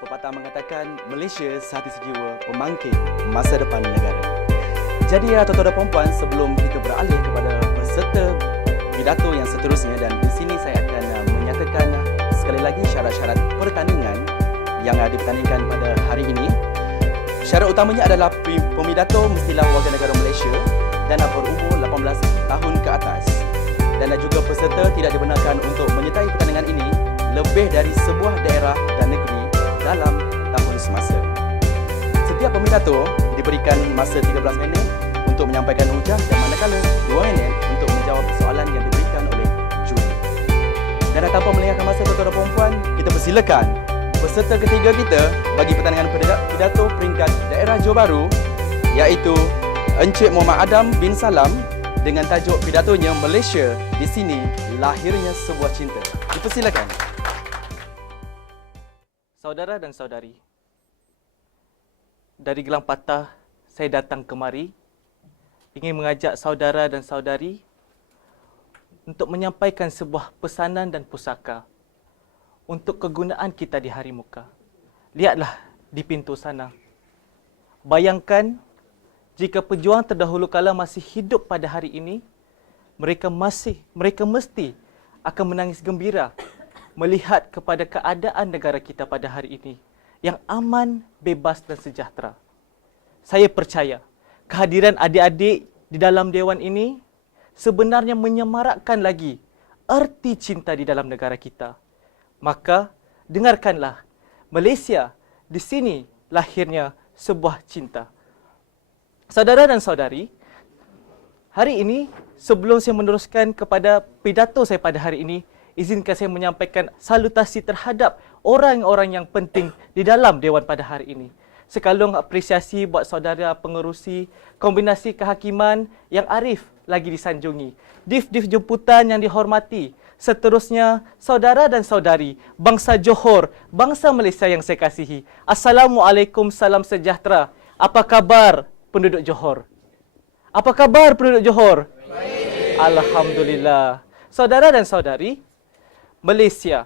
Pepatah mengatakan Malaysia sehati sejiwa pemangkin masa depan negara. Jadi tuan-tuan dan puan-puan, sebelum kita beralih kepada peserta pidato yang seterusnya, dan di sini saya akan menyatakan sekali lagi syarat-syarat pertandingan yang dipertandingkan pada hari ini. Syarat utamanya adalah pemidato mestilah warga negara Malaysia dan berumur 18 tahun ke atas. Dan juga peserta tidak dibenarkan untuk menyertai pertandingan ini lebih dari sebuah daerah dan negeri dalam tahun semasa. Setiap pemidato diberikan masa 13 minit untuk menyampaikan hujah dan manakala 2 minit untuk menjawab soalan yang diberikan oleh juri. Dan tanpa melengahkan masa tuan-tuan dan puan-puan, kita persilakan peserta ketiga kita bagi pertandingan pidato peringkat daerah Johor Bahru, iaitu Encik Muhammad Adam bin Salam dengan tajuk pidatonya Malaysia di sini lahirnya sebuah cinta. Dipersilakan. Saudara dan saudari, dari Gelang Patah saya datang kemari ingin mengajak saudara dan saudari untuk menyampaikan sebuah pesanan dan pusaka untuk kegunaan kita di hari muka. Lihatlah di pintu sana. Bayangkan jika pejuang terdahulu kala masih hidup pada hari ini, mereka mesti akan menangis gembira melihat kepada keadaan negara kita pada hari ini yang aman, bebas dan sejahtera. Saya percaya kehadiran adik-adik di dalam dewan ini sebenarnya menyemarakkan lagi erti cinta di dalam negara kita. Maka dengarkanlah, Malaysia di sini lahirnya sebuah cinta. Saudara dan saudari, hari ini sebelum saya meneruskan kepada pidato saya pada hari ini, izinkan saya menyampaikan salutasi terhadap orang-orang yang penting di dalam Dewan pada hari ini. Sekalung apresiasi buat saudara pengerusi kombinasi kehakiman yang arif lagi disanjungi. Dif-dif jemputan yang dihormati. Seterusnya, saudara dan saudari, bangsa Johor, bangsa Malaysia yang saya kasihi. Assalamualaikum, salam sejahtera. Apa khabar penduduk Johor? Apa khabar penduduk Johor? Baik. Alhamdulillah. Saudara dan saudari, Malaysia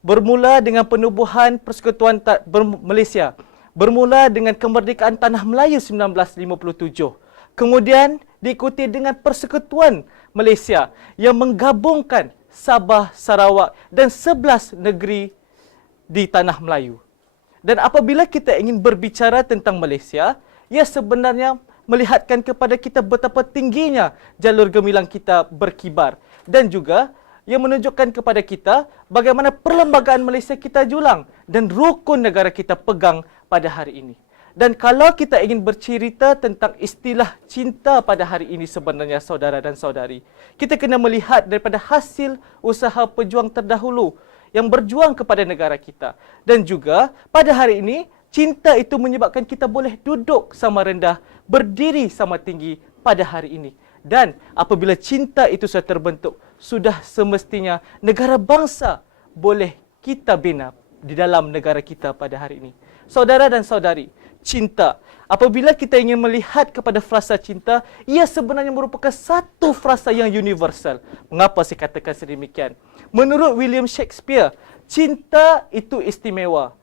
bermula dengan penubuhan Persekutuan Malaysia, bermula dengan kemerdekaan Tanah Melayu 1957. Kemudian diikuti dengan Persekutuan Malaysia yang menggabungkan Sabah, Sarawak dan 11 negeri di Tanah Melayu. Dan apabila kita ingin berbicara tentang Malaysia, ia sebenarnya melihatkan kepada kita betapa tingginya jalur gemilang kita berkibar, dan juga yang menunjukkan kepada kita bagaimana perlembagaan Malaysia kita julang dan rukun negara kita pegang pada hari ini. Dan kalau kita ingin bercerita tentang istilah cinta pada hari ini sebenarnya saudara dan saudari, kita kena melihat daripada hasil usaha pejuang terdahulu yang berjuang kepada negara kita. Dan juga pada hari ini, cinta itu menyebabkan kita boleh duduk sama rendah, berdiri sama tinggi pada hari ini. Dan apabila cinta itu sudah terbentuk, sudah semestinya negara bangsa boleh kita bina di dalam negara kita pada hari ini. Saudara dan saudari, cinta. Apabila kita ingin melihat kepada frasa cinta, ia sebenarnya merupakan satu frasa yang universal. Mengapa saya katakan sedemikian? Menurut William Shakespeare, cinta itu istimewa.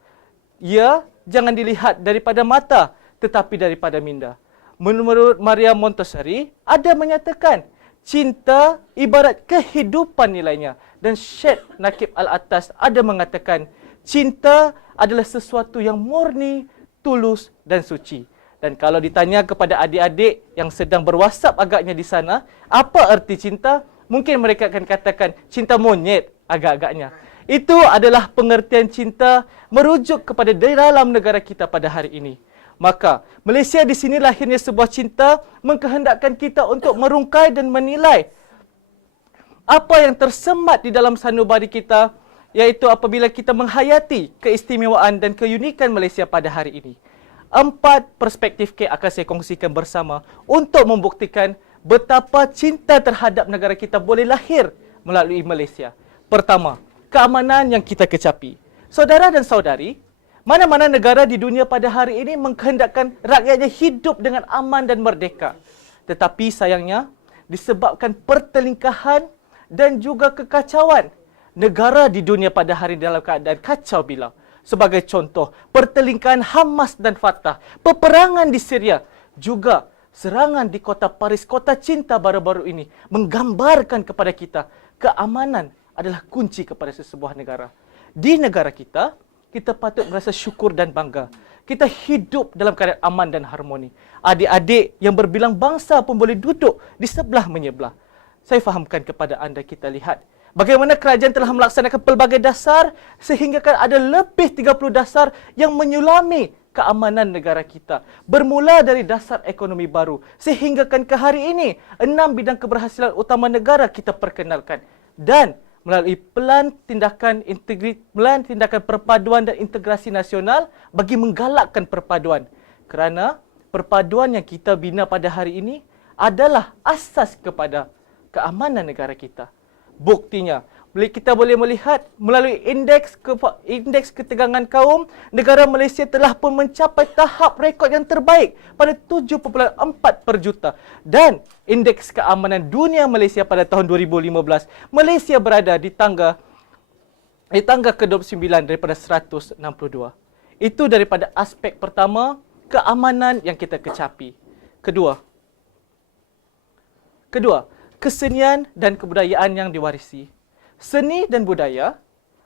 Ia jangan dilihat daripada mata, tetapi daripada minda. Menurut Maria Montessori, ada menyatakan cinta ibarat kehidupan nilainya. Dan Syed Nakib Al-Atas ada mengatakan cinta adalah sesuatu yang murni, tulus dan suci. Dan kalau ditanya kepada adik-adik yang sedang berwasap agaknya di sana, apa erti cinta? Mungkin mereka akan katakan cinta monyet agak-agaknya. Itu adalah pengertian cinta merujuk kepada dalam negara kita pada hari ini. Maka, Malaysia di sini lahirnya sebuah cinta mengkehendakkan kita untuk merungkai dan menilai apa yang tersemat di dalam sanubari kita, iaitu apabila kita menghayati keistimewaan dan keunikan Malaysia pada hari ini. 4 perspektif akan saya kongsikan bersama untuk membuktikan betapa cinta terhadap negara kita boleh lahir melalui Malaysia. Pertama, keamanan yang kita kecapi. Saudara dan saudari, mana-mana negara di dunia pada hari ini mengkehendakkan rakyatnya hidup dengan aman dan merdeka. Tetapi sayangnya, disebabkan pertelingkahan dan juga kekacauan, negara di dunia pada hari ini dalam keadaan kacau bilau. Sebagai contoh, pertelingkahan Hamas dan Fatah, peperangan di Syria, juga serangan di kota Paris, kota cinta baru-baru ini menggambarkan kepada kita keamanan adalah kunci kepada sesebuah negara. Di negara kita, kita patut merasa syukur dan bangga. Kita hidup dalam keadaan aman dan harmoni. Adik-adik yang berbilang bangsa pun boleh duduk di sebelah menyebelah. Saya fahamkan kepada anda, kita lihat bagaimana kerajaan telah melaksanakan pelbagai dasar sehingga kan ada lebih 30 dasar yang menyulami keamanan negara kita. Bermula dari dasar ekonomi baru sehingga kan ke hari ini 6 bidang keberhasilan utama negara kita perkenalkan. Dan melalui pelan tindakan perpaduan dan integrasi nasional bagi menggalakkan perpaduan. Kerana perpaduan yang kita bina pada hari ini adalah asas kepada keamanan negara kita. Buktinya, kita boleh melihat melalui indeks ketegangan kaum, negara Malaysia telah pun mencapai tahap rekod yang terbaik pada 7.4 per juta. Dan indeks keamanan dunia Malaysia pada tahun 2015, Malaysia berada di tangga ke-29 daripada 162. Itu daripada aspek pertama, keamanan yang kita kecapi. Kedua, kesenian dan kebudayaan yang diwarisi. Seni dan budaya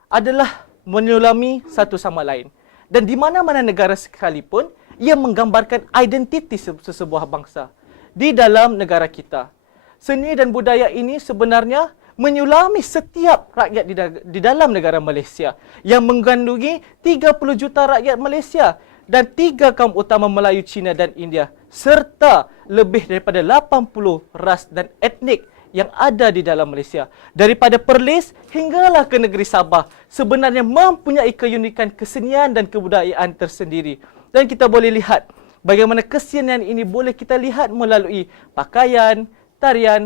adalah menyulami satu sama lain. Dan di mana-mana negara sekalipun, ia menggambarkan identiti sesebuah bangsa. Di dalam negara kita, seni dan budaya ini sebenarnya menyulami setiap rakyat di dalam negara Malaysia yang mengandungi 30 juta rakyat Malaysia dan 3 kaum utama Melayu, Cina dan India, serta lebih daripada 80 ras dan etnik yang ada di dalam Malaysia. Daripada Perlis hinggalah ke negeri Sabah, sebenarnya mempunyai keunikan kesenian dan kebudayaan tersendiri. Dan kita boleh lihat bagaimana kesenian ini boleh kita lihat melalui pakaian, tarian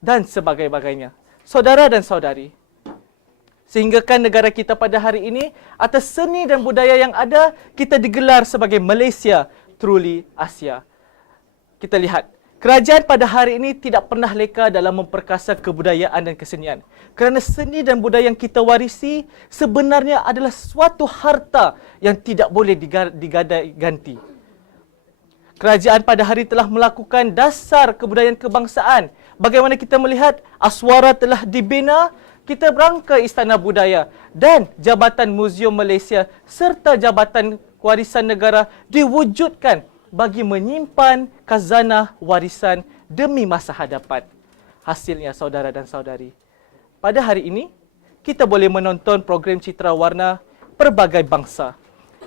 dan sebagainya. Saudara dan saudari, sehinggakan negara kita pada hari ini, atas seni dan budaya yang ada, kita digelar sebagai Malaysia Truly Asia. Kita lihat, kerajaan pada hari ini tidak pernah leka dalam memperkasa kebudayaan dan kesenian. Kerana seni dan budaya yang kita warisi sebenarnya adalah suatu harta yang tidak boleh digadai ganti. Kerajaan pada hari telah melakukan dasar kebudayaan kebangsaan. Bagaimana kita melihat, Aswara telah dibina, kita berangka Istana Budaya dan Jabatan Muzium Malaysia serta Jabatan Warisan Negara diwujudkan bagi menyimpan khazanah warisan demi masa hadapan. Hasilnya, saudara dan saudari, pada hari ini, kita boleh menonton program citra warna pelbagai bangsa.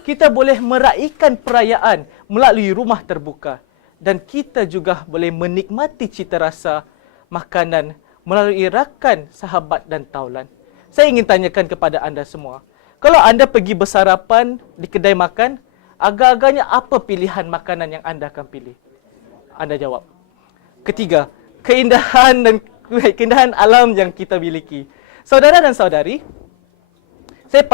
Kita boleh meraihkan perayaan melalui rumah terbuka. Dan kita juga boleh menikmati cita rasa makanan melalui rakan, sahabat dan taulan. Saya ingin tanyakan kepada anda semua, kalau anda pergi bersarapan di kedai makan, agak-agaknya apa pilihan makanan yang anda akan pilih? Anda jawab. Ketiga, keindahan alam yang kita miliki. Saudara dan saudari, saya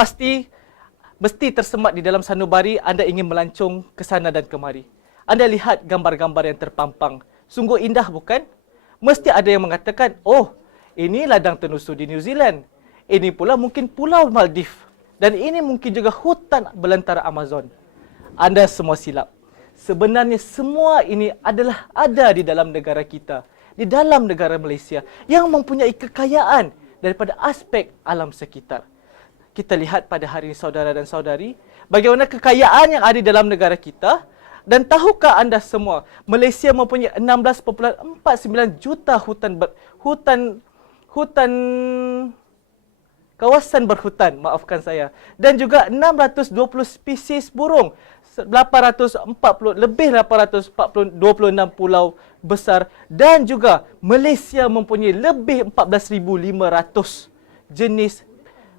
mesti tersemat di dalam sanubari anda ingin melancong ke sana dan kemari. Anda lihat gambar-gambar yang terpampang. Sungguh indah, bukan? Mesti ada yang mengatakan, oh, ini ladang tenusu di New Zealand. Ini pula mungkin pulau Maldives. Dan ini mungkin juga hutan belantara Amazon. Anda semua silap. Sebenarnya semua ini adalah ada di dalam negara kita. Di dalam negara Malaysia. Yang mempunyai kekayaan daripada aspek alam sekitar. Kita lihat pada hari ini, saudara dan saudari, bagaimana kekayaan yang ada di dalam negara kita. Dan tahukah anda semua, Malaysia mempunyai 16.49 juta kawasan berhutan, maafkan saya. Dan juga 620 spesies burung, 826 pulau besar. Dan juga Malaysia mempunyai lebih 14,500 jenis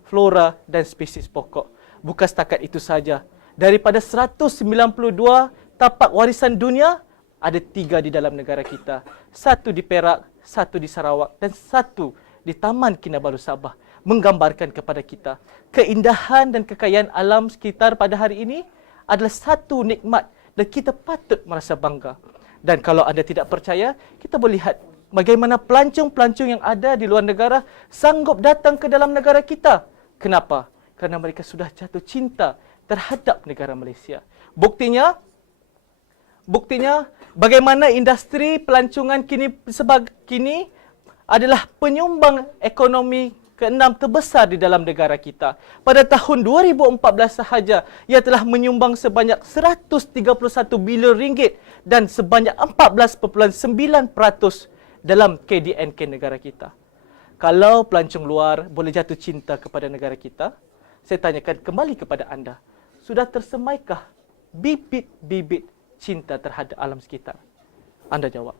flora dan spesies pokok. Bukan setakat itu saja. Daripada 192 tapak warisan dunia, ada 3 di dalam negara kita. 1 di Perak, 1 di Sarawak dan 1 di Taman Kinabalu Sabah. Menggambarkan kepada kita keindahan dan kekayaan alam sekitar pada hari ini adalah satu nikmat dan kita patut merasa bangga. Dan kalau anda tidak percaya, kita boleh lihat bagaimana pelancong-pelancong yang ada di luar negara sanggup datang ke dalam negara kita. Kenapa? kerana mereka sudah jatuh cinta terhadap negara Malaysia. Buktinya bagaimana industri pelancongan kini adalah penyumbang ekonomi ke-6 terbesar di dalam negara kita. Pada tahun 2014 sahaja, ia telah menyumbang sebanyak 131 bilion ringgit dan sebanyak 14.9% dalam KDNK negara kita. Kalau pelancong luar boleh jatuh cinta kepada negara kita, saya tanyakan kembali kepada anda, sudah tersemaikah bibit-bibit cinta terhadap alam sekitar? Anda jawab.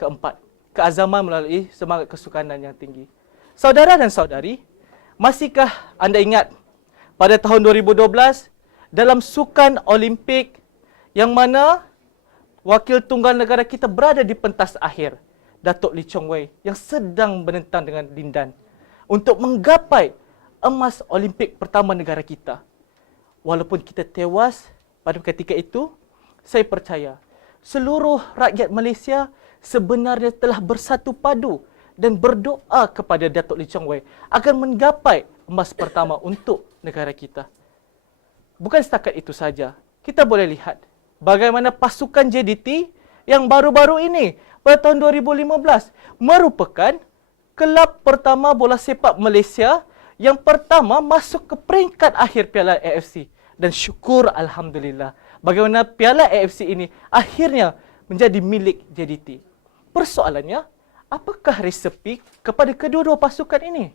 Keempat, keazaman melalui semangat kesukanan yang tinggi. Saudara dan saudari, masihkah anda ingat pada tahun 2012 dalam Sukan Olimpik yang mana wakil tunggal negara kita berada di pentas akhir, Datuk Lee Chong Wei yang sedang menentang dengan Lindan untuk menggapai emas Olimpik pertama negara kita. Walaupun kita tewas pada ketika itu, saya percaya seluruh rakyat Malaysia sebenarnya telah bersatu padu dan berdoa kepada Datuk Lee Chong Wei agar menggapai emas pertama untuk negara kita. Bukan setakat itu saja, kita boleh lihat bagaimana pasukan JDT yang baru-baru ini pada tahun 2015 merupakan kelab pertama bola sepak Malaysia yang pertama masuk ke peringkat akhir Piala AFC. Dan syukur Alhamdulillah bagaimana Piala AFC ini akhirnya menjadi milik JDT. Persoalannya, apakah resepi kepada kedua-dua pasukan ini?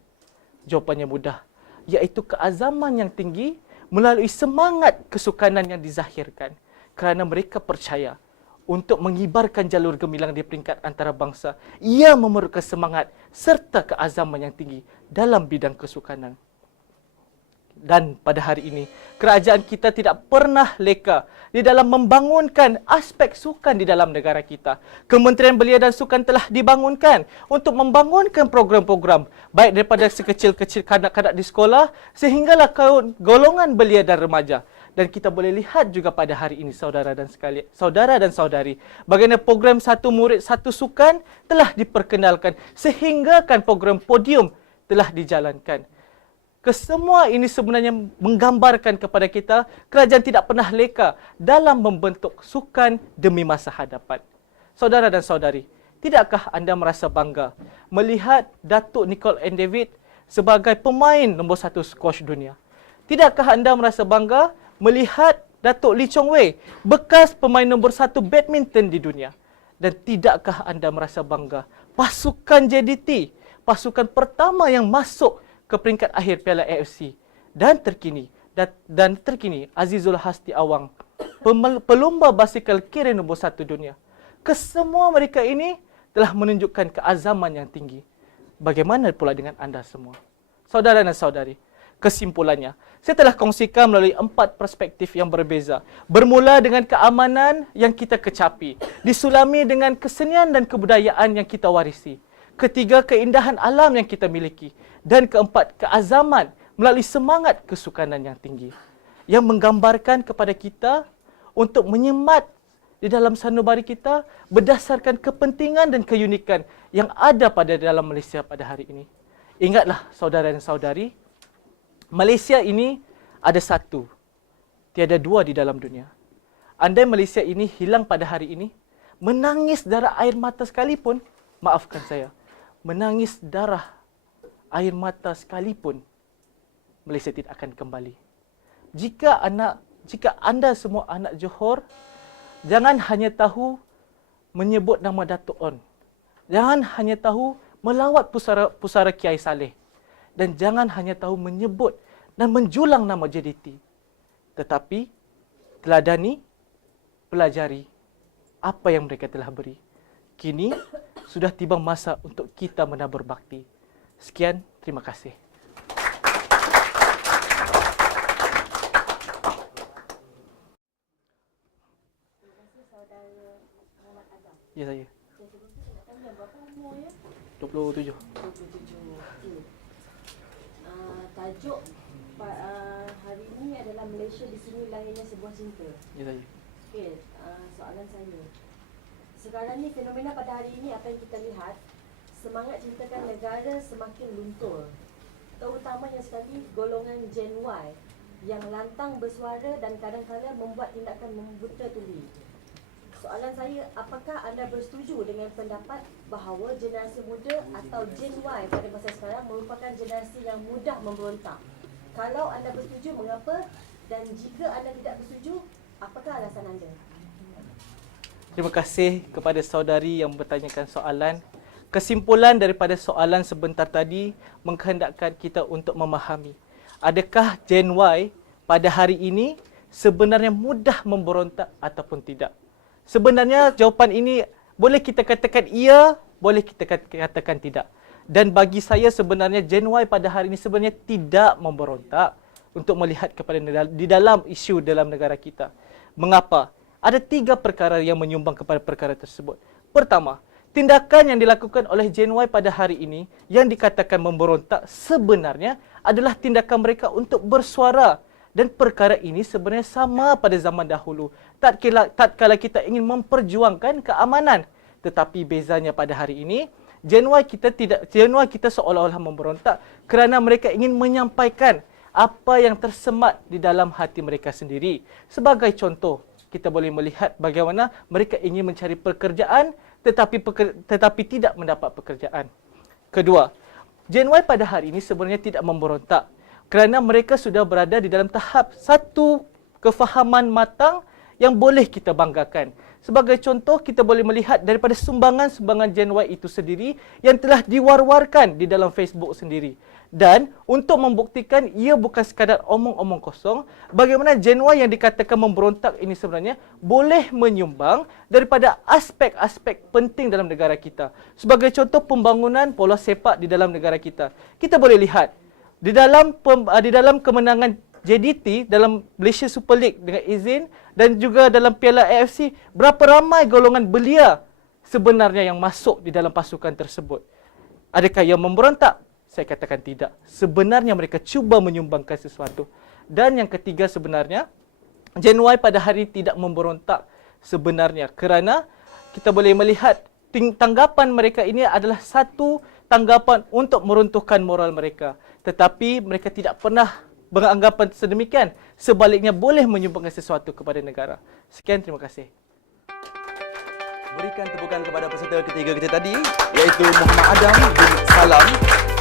Jawapannya mudah, iaitu keazaman yang tinggi melalui semangat kesukanan yang dizahirkan kerana mereka percaya untuk mengibarkan jalur gemilang di peringkat antarabangsa, ia memerlukan semangat serta keazaman yang tinggi dalam bidang kesukanan. Dan pada hari ini, kerajaan kita tidak pernah leka di dalam membangunkan aspek sukan di dalam negara kita. Kementerian Belia dan Sukan telah dibangunkan untuk membangunkan program-program baik daripada sekecil-kecil kanak-kanak di sekolah sehinggalah golongan belia dan remaja. Dan kita boleh lihat juga pada hari ini saudara dan saudari, bagaimana program satu murid satu sukan telah diperkenalkan sehingga kan program podium telah dijalankan. Kesemua ini sebenarnya menggambarkan kepada kita kerajaan tidak pernah leka dalam membentuk sukan demi masa hadapan. Saudara dan saudari, tidakkah anda merasa bangga melihat Datuk Nicol and David sebagai pemain nombor 1 squash dunia? Tidakkah anda merasa bangga melihat Datuk Lee Chong Wei bekas pemain nombor 1 badminton di dunia? Dan tidakkah anda merasa bangga pasukan JDT, pasukan pertama yang masuk ke peringkat akhir Piala AFC dan terkini Azizul Hasti Awang, pelumba basikal kira nombor 1 dunia. Kesemua mereka ini telah menunjukkan keazaman yang tinggi. Bagaimana pula dengan anda semua? Saudara dan saudari, kesimpulannya, saya telah kongsikan melalui 4 perspektif yang berbeza. Bermula dengan keamanan yang kita kecapi, disulami dengan kesenian dan kebudayaan yang kita warisi. Ketiga, keindahan alam yang kita miliki. Dan keempat, keazaman melalui semangat kesukanan yang tinggi. Yang menggambarkan kepada kita untuk menyemat di dalam sanubari kita berdasarkan kepentingan dan keunikan yang ada pada dalam Malaysia pada hari ini. Ingatlah saudara dan saudari, Malaysia ini ada satu, tiada dua di dalam dunia. Andai Malaysia ini hilang pada hari ini, menangis darah air mata sekalipun, maafkan saya, menangis darah air mata sekalipun, Malaysia tidak akan kembali. Jika anda semua anak Johor, jangan hanya tahu menyebut nama Datuk On. Jangan hanya tahu melawat pusara Kiai Saleh. Dan jangan hanya tahu menyebut dan menjulang nama JDT. Tetapi, teladani, pelajari apa yang mereka telah beri. Kini, sudah tiba masa untuk kita menabur bakti. Sekian, terima kasih. Ya, saya. 27. Tajuk hari ini adalah Malaysia di sini lahirnya sebuah cinta. Ya, saya. Okey, soalan saya. Sekarang ni fenomena pada hari ini apa yang kita lihat, semangat cintakan negara semakin luntur. terutamanya sekali golongan Gen Y yang lantang bersuara dan kadang-kadang membuat tindakan membuta tuli. Soalan saya, apakah anda bersetuju dengan pendapat bahawa generasi muda atau Gen Y pada masa sekarang merupakan generasi yang mudah memberontak? Kalau anda bersetuju, mengapa? Dan jika anda tidak bersetuju, apakah alasan anda? Terima kasih kepada saudari yang bertanyakan soalan. Kesimpulan daripada soalan sebentar tadi menghendakkan kita untuk memahami, adakah Gen Y pada hari ini sebenarnya mudah memberontak ataupun tidak? Sebenarnya jawapan ini boleh kita katakan iya, boleh kita katakan tidak. Dan bagi saya sebenarnya Gen Y pada hari ini sebenarnya tidak memberontak untuk melihat kepada di dalam isu dalam negara kita. Mengapa? Ada 3 perkara yang menyumbang kepada perkara tersebut. Pertama, tindakan yang dilakukan oleh Gen Y pada hari ini yang dikatakan memberontak sebenarnya adalah tindakan mereka untuk bersuara. Dan perkara ini sebenarnya sama pada zaman dahulu. Tatkala kita ingin memperjuangkan keamanan. Tetapi bezanya pada hari ini, Gen Y kita seolah-olah memberontak kerana mereka ingin menyampaikan apa yang tersemat di dalam hati mereka sendiri. Sebagai contoh, kita boleh melihat bagaimana mereka ingin mencari pekerjaan tetapi tidak mendapat pekerjaan. Kedua, Gen Y pada hari ini sebenarnya tidak memberontak kerana mereka sudah berada di dalam tahap satu kefahaman matang yang boleh kita banggakan. Sebagai contoh, kita boleh melihat daripada sumbangan-sumbangan Gen Y itu sendiri yang telah diwar-warkan di dalam Facebook sendiri. Dan untuk membuktikan ia bukan sekadar omong-omong kosong, bagaimana Gen Y yang dikatakan memberontak ini sebenarnya boleh menyumbang daripada aspek-aspek penting dalam negara kita. Sebagai contoh, pembangunan bola sepak di dalam negara kita. Kita boleh lihat di dalam kemenangan JDT dalam Malaysia Super League dengan izin dan juga dalam Piala AFC, berapa ramai golongan belia sebenarnya yang masuk di dalam pasukan tersebut. Adakah yang memberontak? Saya katakan tidak. Sebenarnya mereka cuba menyumbangkan sesuatu. Dan yang ketiga sebenarnya, Gen Y pada hari tidak memberontak sebenarnya kerana kita boleh melihat tanggapan mereka ini adalah satu tanggapan untuk meruntuhkan moral mereka. Tetapi mereka tidak pernah beranggapan sedemikian. Sebaliknya boleh menyumbangkan sesuatu kepada negara. Sekian, terima kasih. Berikan tepukan kepada peserta ketiga kita tadi, iaitu Muhammad Adam bin Salam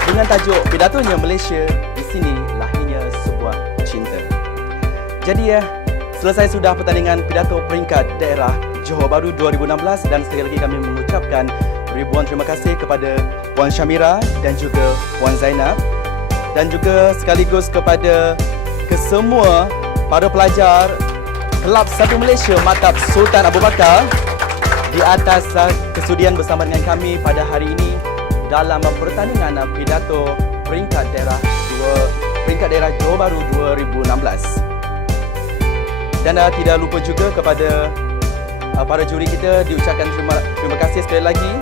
dengan tajuk Pidatonya Malaysia, di sini lahirnya sebuah cinta. Jadi selesai sudah pertandingan pidato peringkat daerah Johor Bahru 2016 dan sekali lagi kami mengucapkan ribuan terima kasih kepada Puan Syamira dan juga Puan Zainab. Dan juga sekaligus kepada kesemua para pelajar Kelab 1 Malaysia Maktab Sultan Abu Bakar di atas kesudian bersama dengan kami pada hari ini dalam pertandingan pidato peringkat daerah Johor Bahru 2016. Dan tidak lupa juga kepada para juri kita diucapkan terima kasih sekali lagi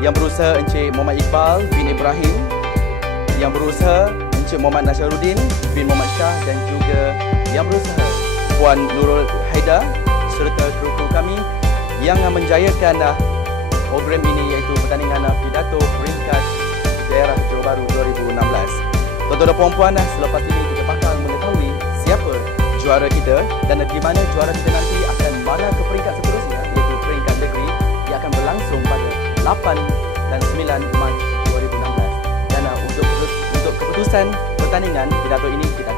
yang berusaha Encik Muhammad Iqbal bin Ibrahim, yang berusaha Encik Muhammad Nasharuddin bin Muhammad Shah dan juga yang berusaha Puan Nurul Haidar serta kru-kru kami yang menjayakan program ini, iaitu pertandingan pidato peringkat daerah Johor Bahru 2016. Tuan-tuan dan puan-puan, selepas ini kita bakal mengetahui siapa juara kita dan di mana juara kita nanti akan mana ke peringkat seterusnya, iaitu peringkat negeri yang akan berlangsung pada 8 dan 9 Mac 2016. Dan untuk keputusan pertandingan pidato ini kita